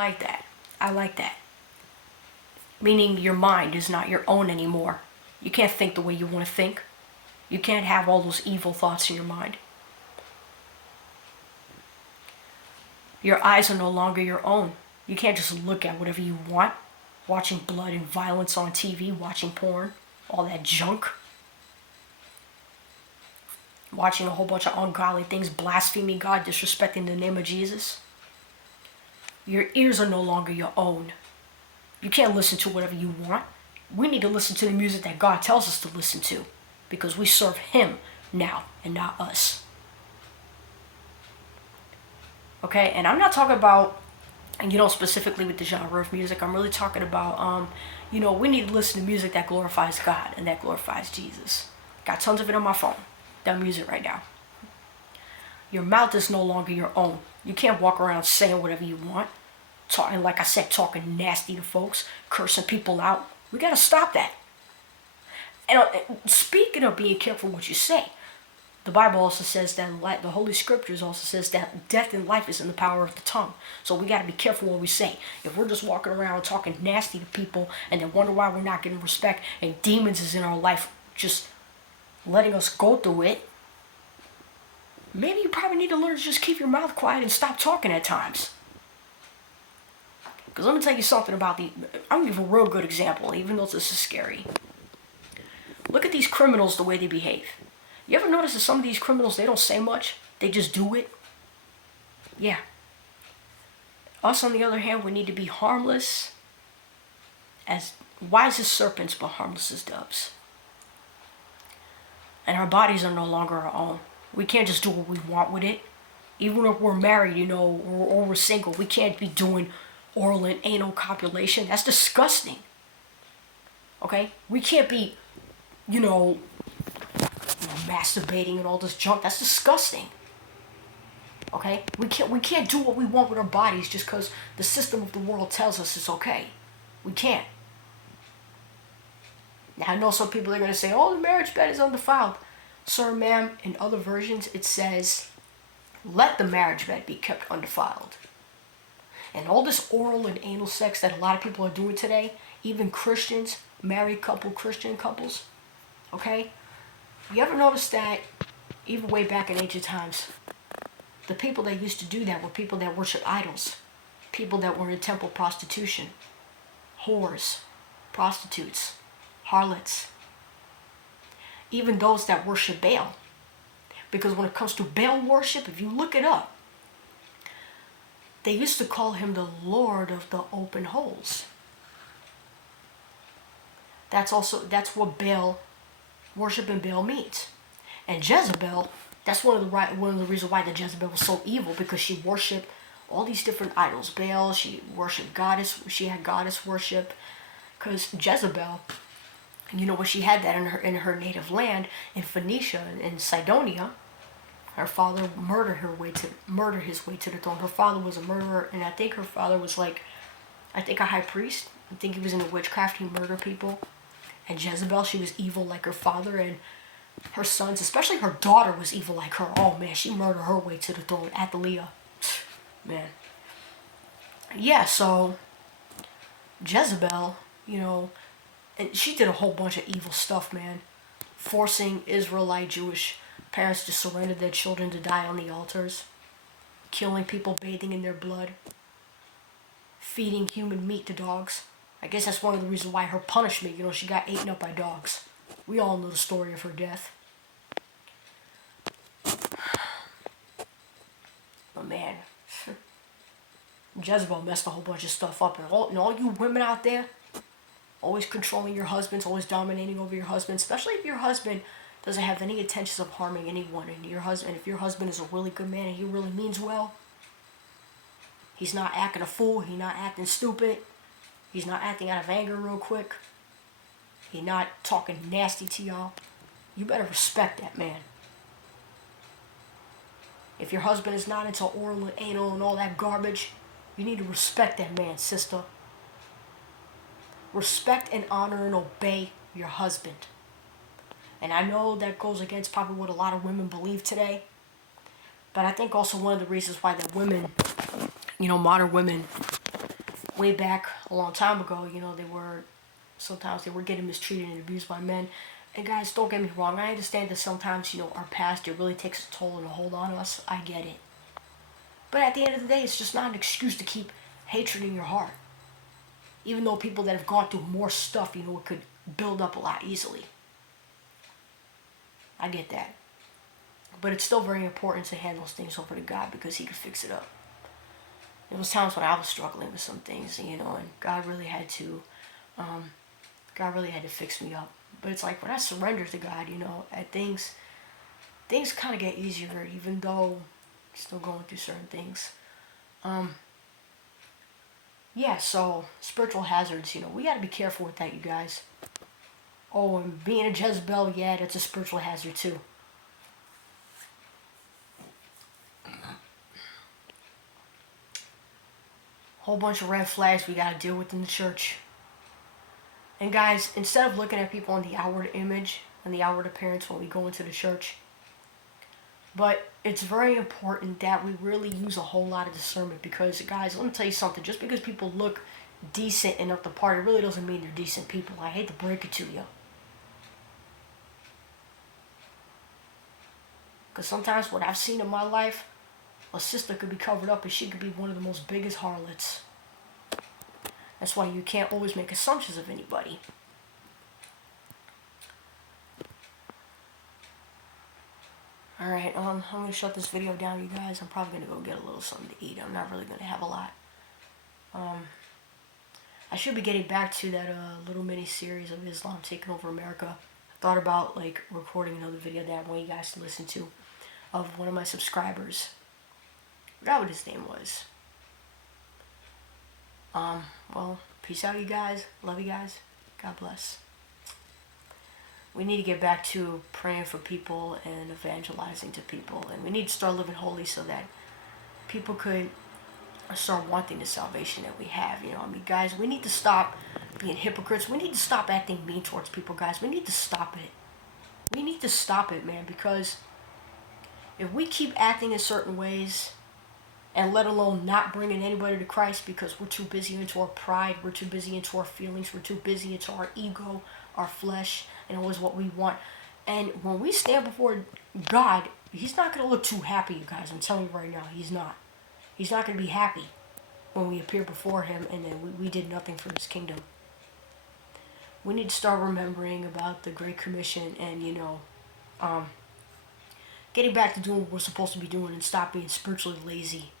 like that. I like that. Meaning your mind is not your own anymore. You can't think the way you want to think. You can't have all those evil thoughts in your mind. Your eyes are no longer your own. You can't just look at whatever you want. Watching blood and violence on TV, watching porn, all that junk. Watching a whole bunch of ungodly things, blaspheming God, disrespecting the name of Jesus. Your ears are no longer your own. You can't listen to whatever you want. We need to listen to the music that God tells us to listen to, because we serve Him now and not us. Okay, and I'm not talking about, specifically with the genre of music. I'm really talking about, we need to listen to music that glorifies God and that glorifies Jesus. Got tons of it on my phone, that music right now. Your mouth is no longer your own. You can't walk around saying whatever you want. Talking, like I said, talking nasty to folks, cursing people out. We gotta stop that. And speaking of being careful what you say, the Bible also says that, the Holy Scriptures also says that death and life is in the power of the tongue. So we gotta be careful what we say. If we're just walking around talking nasty to people and then wonder why we're not getting respect and demons is in our life just letting us go through it, maybe you probably need to learn to just keep your mouth quiet and stop talking at times. Because let me tell you something about I'm going to give a real good example, even though this is scary. Look at these criminals, the way they behave. You ever notice that some of these criminals, they don't say much? They just do it? Yeah. Us, on the other hand, we need to be harmless, as wise as serpents, but harmless as doves. And our bodies are no longer our own. We can't just do what we want with it. Even if we're married, or we're single, we can't be doing oral and anal copulation. That's disgusting. Okay? We can't be, masturbating and all this junk. That's disgusting. Okay? We can't do what we want with our bodies just because the system of the world tells us it's okay. We can't. Now, I know some people are going to say, oh, the marriage bed is undefiled. Sir, ma'am, in other versions it says, let the marriage bed be kept undefiled. And all this oral and anal sex that a lot of people are doing today, even Christians, married Christian couples, okay? You ever notice that, even way back in ancient times, the people that used to do that were people that worship idols, people that were in temple prostitution, whores, prostitutes, harlots, even those that worship Baal. Because when it comes to Baal worship, if you look it up, they used to call him the Lord of the open holes. That's what Baal, worshiping Baal means. And Jezebel, that's one of the reasons why the Jezebel was so evil, because she worshipped all these different idols. Baal, she worshipped goddess, she had goddess worship. Because Jezebel, when she had that in her native land, in Phoenicia, in Sidonia, her father murdered his way to the throne. Her father was a murderer, and I think her father was a high priest. I think he was into witchcraft. He murdered people. And Jezebel, she was evil like her father, and her sons, especially her daughter, was evil like her. Oh man, she murdered her way to the throne. Athaliah, man. Yeah, so Jezebel, and she did a whole bunch of evil stuff, man. Forcing Israelite Jewish parents to surrender their children to die on the altars. Killing people, bathing in their blood. Feeding human meat to dogs. I guess that's one of the reasons why her punishment, she got eaten up by dogs. We all know the story of her death. But man, Jezebel messed a whole bunch of stuff up. And all you women out there, always controlling your husbands, always dominating over your husband, especially if your husband doesn't have any intentions of harming anyone. And if your husband is a really good man and he really means well, he's not acting a fool, he's not acting stupid, he's not acting out of anger real quick, he's not talking nasty to y'all, you better respect that man. If your husband is not into oral and anal and all that garbage, you need to respect that man, sister. Respect and honor and obey your husband. And I know that goes against probably what a lot of women believe today. But I think also one of the reasons why that women, modern women, way back a long time ago, sometimes they were getting mistreated and abused by men. And guys, don't get me wrong, I understand that sometimes, our past, it really takes a toll and a hold on us. I get it. But at the end of the day, it's just not an excuse to keep hatred in your heart. Even though people that have gone through more stuff, it could build up a lot easily. I get that. But it's still very important to hand those things over to God because He can fix it up. There was times when I was struggling with some things, and God really had to, fix me up. But it's like when I surrender to God, at things kind of get easier, even though I'm still going through certain things. Yeah, so spiritual hazards, we got to be careful with that, you guys. Oh, and being a Jezebel, yeah, that's a spiritual hazard too. Whole bunch of red flags we got to deal with in the church. And guys, instead of looking at people on the outward image and the outward appearance when we go into the church, but it's very important that we really use a whole lot of discernment because, guys, let me tell you something. Just because people look decent and up to par, it really doesn't mean they're decent people. I hate to break it to you. Because sometimes what I've seen in my life, a sister could be covered up and she could be one of the most biggest harlots. That's why you can't always make assumptions of anybody. Alright, I'm going to shut this video down, you guys. I'm probably going to go get a little something to eat. I'm not really going to have a lot. I should be getting back to that little mini-series of Islam taking over America. I thought about, recording another video that I want you guys to listen to of one of my subscribers. I forgot what his name was. Well, peace out, you guys. Love you guys. God bless. We need to get back to praying for people and evangelizing to people. And we need to start living holy so that people could start wanting the salvation that we have. Guys, we need to stop being hypocrites. We need to stop acting mean towards people, guys. We need to stop it. We need to stop it, man, because if we keep acting in certain ways, and let alone not bringing anybody to Christ because we're too busy into our pride, we're too busy into our feelings, we're too busy into our ego, our flesh, and always what we want. And when we stand before God, He's not going to look too happy, you guys. I'm telling you right now, He's not. He's not going to be happy when we appear before Him and then we did nothing for His kingdom. We need to start remembering about the Great Commission and, getting back to doing what we're supposed to be doing and stop being spiritually lazy.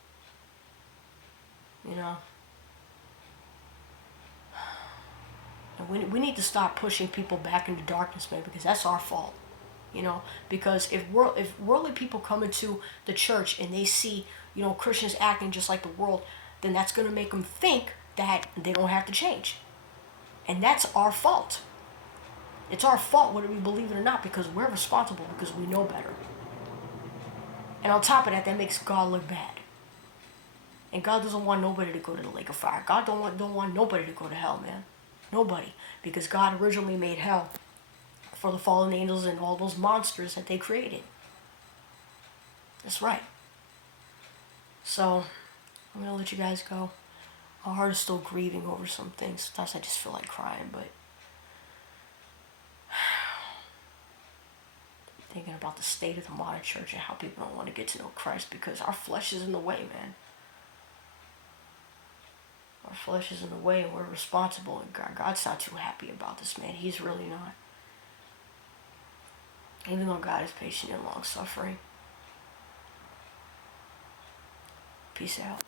And we need to stop pushing people back into darkness, man, because that's our fault. Because if worldly people come into the church and they see, Christians acting just like the world, then that's going to make them think that they don't have to change. And that's our fault. It's our fault whether we believe it or not because we're responsible because we know better. And on top of that, that makes God look bad. And God doesn't want nobody to go to the lake of fire. God don't want nobody to go to hell, man. Nobody. Because God originally made hell for the fallen angels and all those monsters that they created. That's right. So, I'm going to let you guys go. My heart is still grieving over some things. Sometimes I just feel like crying, but thinking about the state of the modern church and how people don't want to get to know Christ because our flesh is in the way, man. Our flesh is in the way and we're responsible, and God's not too happy about this, man. He's really not. Even though God is patient and long-suffering. Peace out.